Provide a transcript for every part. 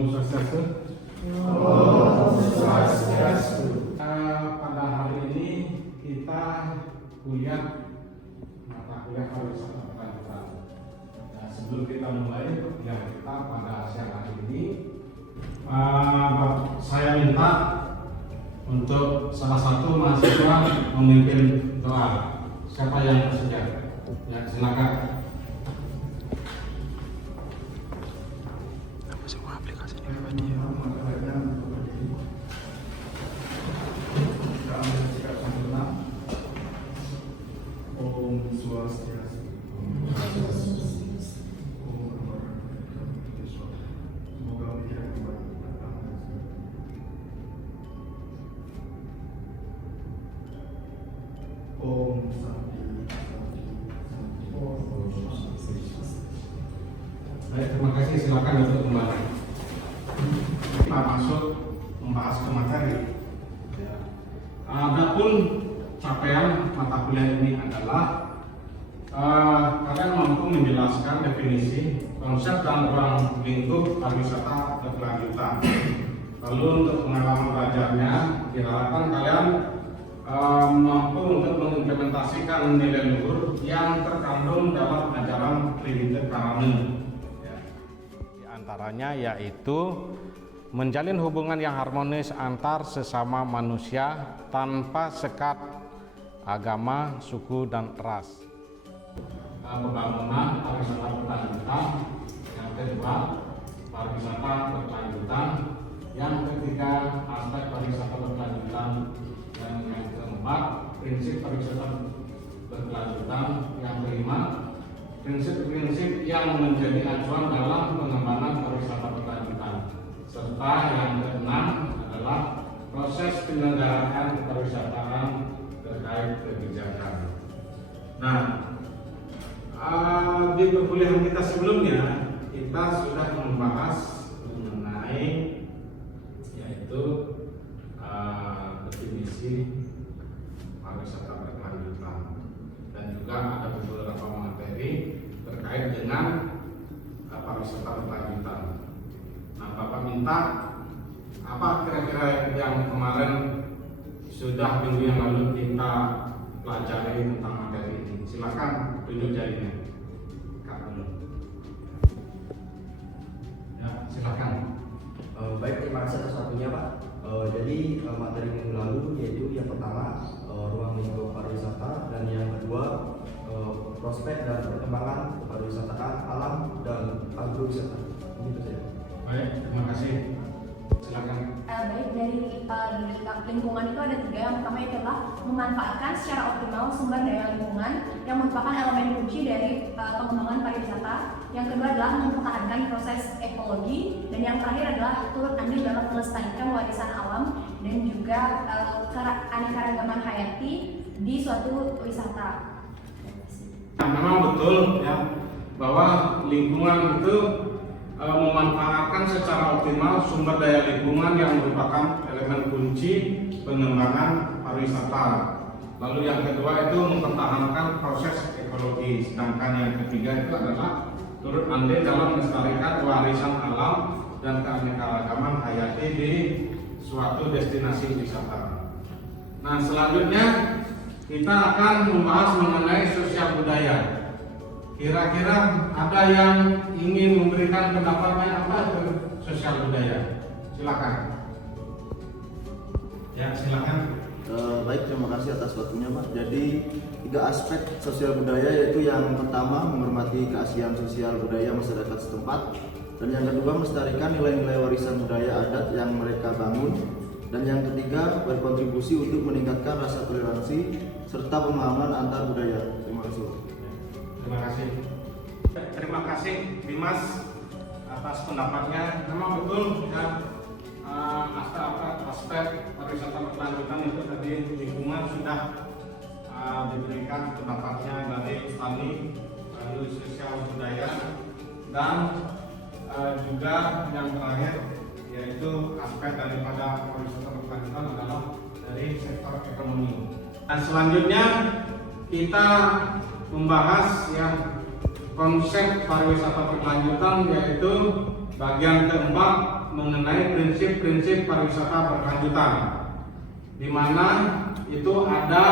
Om Swastiastu. Om Swastiastu. Pada hari ini kita kuliah mata kuliah pariwisata berkelanjutan. Nah, sebelum kita mulai kuliah kita pada siang hari ini, saya minta untuk salah satu mahasiswa memimpin doa. Siapa yang bersedia? Ya, silakan. Semua aplikasi ini pribadi ya. Om Swastiastu. Semoga pikiran kembali. Om Santi. Baik, terima kasih. Silakan untuk kembali. Kita masuk membahas ke materi. Ya. Adapun capaian mata kuliah ini adalah kalian mampu menjelaskan definisi, konsep dan ruang lingkup pariwisata berkelanjutan. Lalu untuk pengalaman belajarnya, diharapkan kalian mampu untuk mengimplementasikan nilai luhur yang terkandung dalam ajaran Trinity Karame. Di antaranya yaitu menjalin hubungan yang harmonis antar sesama manusia tanpa sekat agama, suku, dan ras. Pembangunan pariwisata berkelanjutan. Yang kedua, pariwisata berkelanjutan. Yang ketiga, aspek pariwisata berkelanjutan. Dan yang keempat, prinsip pariwisata berkelanjutan. Yang kelima, prinsip-prinsip yang menjadi acuan dalam pengembangan pariwisata berkelanjutan. Serta yang keenam adalah proses penyelenggaraan pariwisataan terkait kebijakan. Nah, di perkuliahan kita sebelumnya kita sudah membahas mengenai yaitu definisi pariwisata berkelanjutan dan juga ada beberapa materi terkait dengan pariwisata berkelanjutan. Nah, Bapak minta apa kira-kira yang kemarin sudah minggu yang lalu kita pelajari tentang materi ini. Silakan tunjuk jarinya. Ya, silakan. Baik, terima kasih atas waktunya, Pak. Jadi materi minggu lalu yaitu yang pertama ruang lingkup pariwisata, dan yang kedua prospek dan perkembangan pariwisataan alam dan agrowisata. Begitu saja. Baik, terima kasih. Silakan. Baik, dari lingkungan itu ada tiga. Yang pertama itu adalah memanfaatkan secara optimal sumber daya lingkungan yang merupakan elemen kunci dari pengembangan pariwisata. Yang kedua adalah mempertahankan proses ekologi, dan yang terakhir adalah turut andil dalam melestarikan warisan alam dan juga keanekaragaman hayati di suatu wisata. Memang betul ya bahwa lingkungan itu memanfaatkan secara optimal sumber daya lingkungan yang merupakan elemen kunci pengembangan pariwisata. Lalu yang kedua itu mempertahankan proses ekologi, sedangkan yang ketiga itu adalah turut andil dalam melestarikan warisan alam dan keanekaragaman hayati di suatu destinasi wisata. Nah, selanjutnya kita akan membahas mengenai sosial budaya. Kira-kira ada yang ingin memberikan pendapatnya apa itu sosial budaya? Silakan. Ya, silakan. Baik, terima kasih atas waktunya, Pak. Jadi 3 aspek sosial budaya, yaitu yang pertama menghormati keaslian sosial budaya masyarakat setempat, dan yang kedua melestarikan nilai-nilai warisan budaya adat yang mereka bangun, dan yang ketiga berkontribusi untuk meningkatkan rasa toleransi serta pemahaman antar budaya. Terima kasih. Terima kasih. Terima kasih Dimas atas pendapatnya. Memang betul ya, aspek pariwisata berkelanjutan itu tadi lingkungan sudah diberikan pendapatnya dari Tani, lalu sosial budaya, dan juga yang terakhir yaitu aspek daripada pariwisata berkelanjutan adalah dari sektor ekonomi. Dan selanjutnya kita membahas yang konsep pariwisata berkelanjutan, yaitu bagian keempat, mengenai prinsip-prinsip pariwisata berkelanjutan, di mana itu ada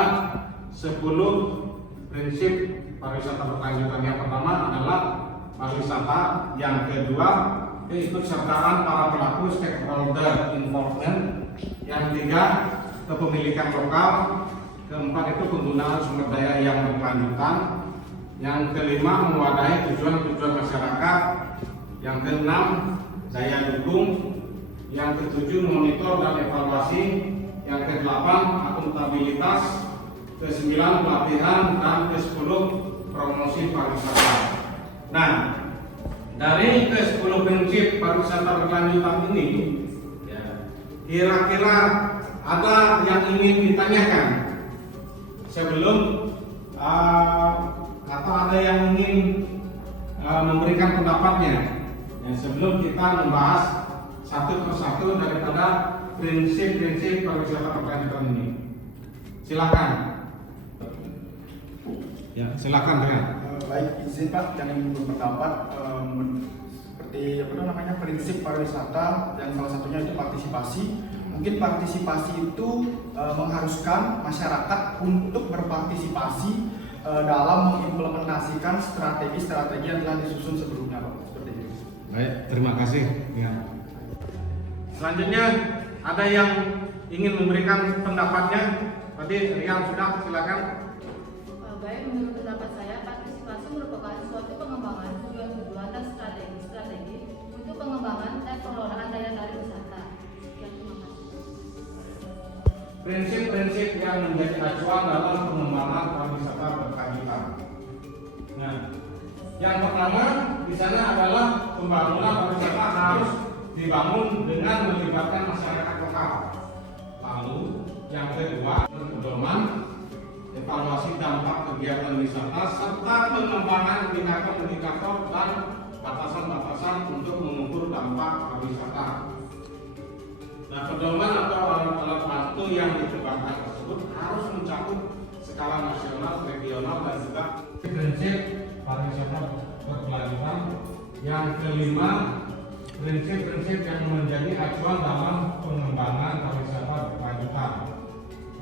10 prinsip pariwisata berkelanjutan. Yang pertama adalah pariwisata, yang kedua keikutsertaan para pelaku stakeholder involvement, yang ketiga kepemilikan lokal, keempat itu penggunaan sumber daya yang berkelanjutan, yang kelima mewadahi tujuan-tujuan masyarakat, yang keenam daya dukung, yang ketujuh monitor dan evaluasi, yang kedelapan akuntabilitas, kesembilan pelatihan, dan kesepuluh promosi pariwisata. Nah, dari ke-10 prinsip pariwisata berkelanjutan ini, kira-kira ada yang ingin ditanyakan sebelum atau ada yang ingin memberikan pendapatnya sebelum kita membahas satu persatu daripada prinsip-prinsip pariwisata berkelanjutan ini. Silakan. Ya, silakan Rian. Baik, izin Pak, yang ingin berpendapat seperti prinsip pariwisata, dan salah satunya itu partisipasi. Mungkin partisipasi itu mengharuskan masyarakat untuk berpartisipasi dalam mengimplementasikan strategi-strategi yang telah disusun sebelumnya, Pak. Seperti itu. Baik, terima kasih. Ya. Selanjutnya ada yang ingin memberikan pendapatnya. Tadi Rian sudah, silakan. Baik, menurut pendapat saya, partisipasi merupakan suatu pengembangan tujuan-tujuan dan strategi untuk pengembangan dan pengelolaan daya tarik wisata. Sekian, terima kasih. Prinsip-prinsip yang menjadi acuan dalam pengembangan pariwisata berkelanjutan. Nah, yang pertama di sana adalah pembangunan pariwisata harus dibangun dengan melibatkan masyarakat lokal. Lalu yang kedua, pedoman evaluasi dampak kegiatan wisata serta pengembangan indikator-indikator dan batasan-batasan untuk mengukur dampak pariwisata. Nah, pedoman atau alat-alat bantu yang dikembangkan tersebut harus mencakup skala nasional, regional, dan juga prinsip pariwisata berkelanjutan. Yang kelima, prinsip-prinsip yang menjadi acuan dalam pengembangan pariwisata berkelanjutan.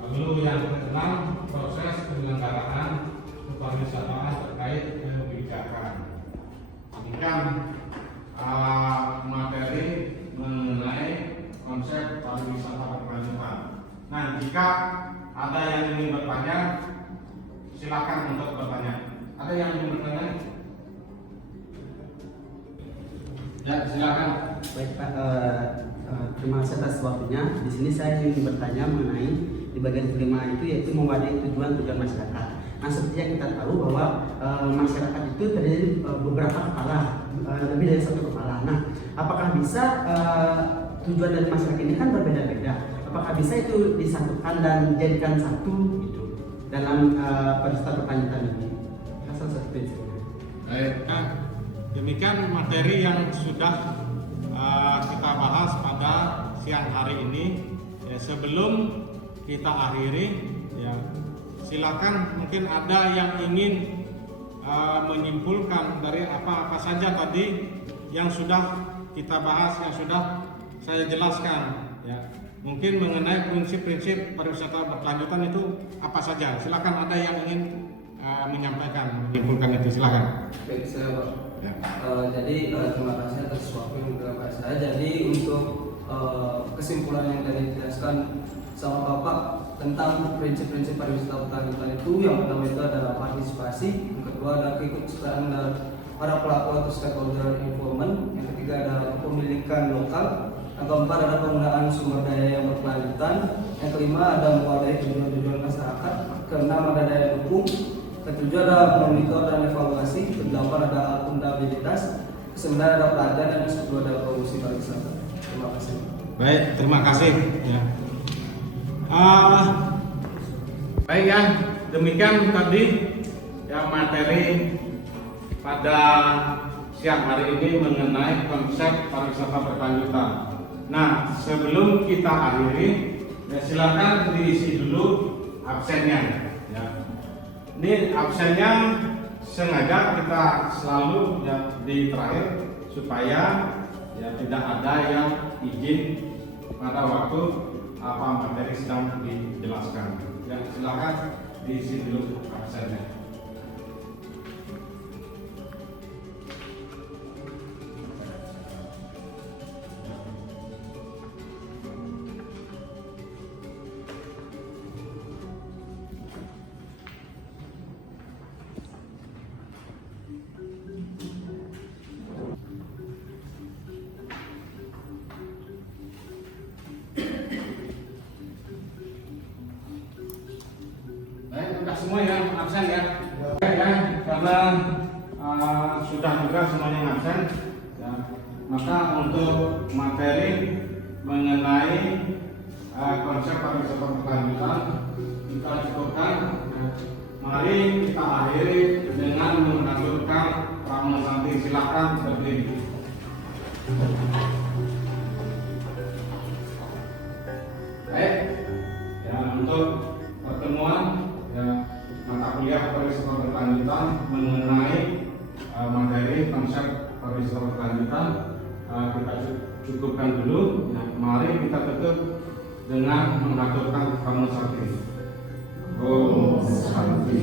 Lalu yang keenam, proses penyelenggaraan kepariwisataan terkait kebijakan. Demikian materi mengenai konsep pariwisata berkelanjutan. Nah, jika ada yang ingin bertanya, silakan untuk bertanya. Ada yang ingin bertanya? Ya, silakan. Baik Pak, terima kasih atas waktunya. Di sini saya ingin bertanya mengenai di bagian kelima itu, yaitu mewadahi tujuan-tujuan masyarakat. Nah, seperti yang kita tahu bahwa masyarakat itu terdiri beberapa kepala, lebih dari satu kepala. Nah, apakah bisa tujuan dari masyarakat ini kan berbeda-beda? Apakah bisa itu disatukan dan dijadikan satu gitu dalam pariwisata berkelanjutan ini? Salah satu prinsipnya. Baik. Nah, demikian materi yang sudah kita bahas pada siang hari ini. Ya, sebelum kita akhiri, ya, silakan mungkin ada yang ingin menyimpulkan dari apa-apa saja tadi yang sudah kita bahas, yang sudah saya jelaskan. Ya, mungkin mengenai prinsip-prinsip pariwisata berkelanjutan itu apa saja. Silakan ada yang ingin menyampaikan, menyimpulkan itu, silakan. Baik, saya Pak. Ya. Jadi terima kasih atas waktu yang diberikan saya. Jadi untuk kesimpulan yang tadi dijelaskan sama Bapak tentang prinsip-prinsip pariwisata berkelanjutan itu, yang pertama itu ada partisipasi, yang kedua ada keikutsertaan para pelaku atau stakeholder involvement, yang ketiga ada kepemilikan lokal, yang keempat ada penggunaan sumber daya yang berkelanjutan, yang kelima ada mewadahi tujuan-tujuan masyarakat, keenam ada daya dukung, ketujuh ada monitor dan evaluasi, kedelapan ada akuntabilitas, kesembilan ada pelatihan, dan kesepuluh ada promosi pariwisata. Terima kasih. Baik, terima kasih. Ya. Baik ya, demikian tadi ya materi pada siang hari ini mengenai konsep pariwisata berkelanjutan. Nah, sebelum kita akhiri, ya silakan diisi dulu absennya. Ya. Ini absennya sengaja kita selalu ya, di terakhir supaya ya tidak ada yang izin pada waktu apa materi sedang dijelaskan. Ya, silakan diisi dulu absennya. Baik, sudah semua yang absen ya. Ya, karena sudah juga semuanya absen, ya, maka untuk materi mengenai konsep pariwisata berkelanjutan kita cukupkan. Ya. Mari kita akhiri dengan mengaturkan Pramono Santi. Silakan berdiri. Baik, ya, untuk pertemuan ya, mata kuliah pariwisata berkelanjutan mengenai materi konsep pariwisata berkelanjutan kita cukupkan dulu. Nah, mari kita tutup dengan mengaturkan Pramono Santi. Om Santi.